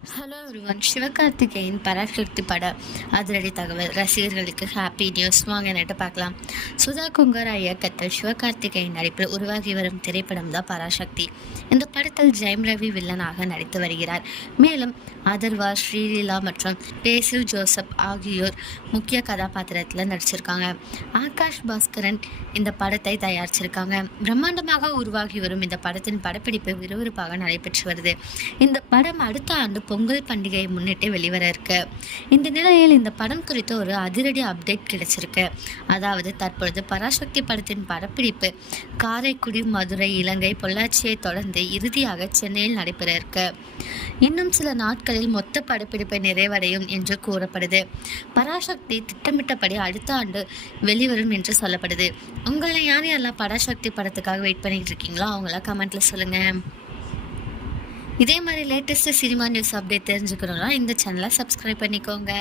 Hello ஒருவன் சிவகார்த்திகேயன் பராசக்தி பட அதிரடி தகவல். ரசிகர்களுக்கு ஹாப்பி நியூஸ் வாங்க நட்டு பார்க்கலாம். சுதா குங்கரா இயக்கத்தில் சிவகார்த்திகேயன் நடிப்பில் உருவாகி வரும் திரைப்படம் தான் பராசக்தி. இந்த படத்தில் ஜெயம் ரவி வில்லனாக நடித்து வருகிறார். மேலும் அதர்வா ஸ்ரீலீலா மற்றும் பேசில் ஜோசப் ஆகியோர் முக்கிய கதாபாத்திரத்தில் நடிச்சிருக்காங்க. ஆகாஷ் பாஸ்கரன் இந்த படத்தை தயாரிச்சிருக்காங்க. பிரம்மாண்டமாக உருவாகி வரும் இந்த படத்தின் படப்பிடிப்பு விறுவிறுப்பாக நடைபெற்று வருது. இந்த படம் அடுத்த ஆண்டு பொங்கல் பண்டிகையை முன்னிட்டு வெளிவர இருக்கு. இந்த நிலையில் இந்த படம் குறித்து ஒரு அதிரடி அப்டேட் கிடைச்சிருக்கு. அதாவது தற்பொழுது பராசக்தி படத்தின் படப்பிடிப்பு காரைக்குடி மதுரை இலங்கை பொள்ளாச்சியை தொடர்ந்து இறுதியாக சென்னையில் நடைபெற இருக்கு. இன்னும் சில நாட்களில் மொத்த படப்பிடிப்பு நிறைவடையும் என்று கூறப்படுது. பராசக்தி திட்டமிட்டபடி அடுத்த ஆண்டு வெளிவரும் என்று சொல்லப்படுது. உங்களை யார் யாரெல்லாம் பராசக்தி படத்துக்காக வெயிட் பண்ணிட்டு இருக்கீங்களோ அவங்கள கமெண்ட்ல சொல்லுங்க. இதே மாதிரி லேட்டஸ்ட் சினிமா நியூஸ் அப்டேட் தெரிஞ்சுக்கிறோம்னா இந்த சேனலை சப்ஸ்கிரைப் பண்ணிக்கோங்க.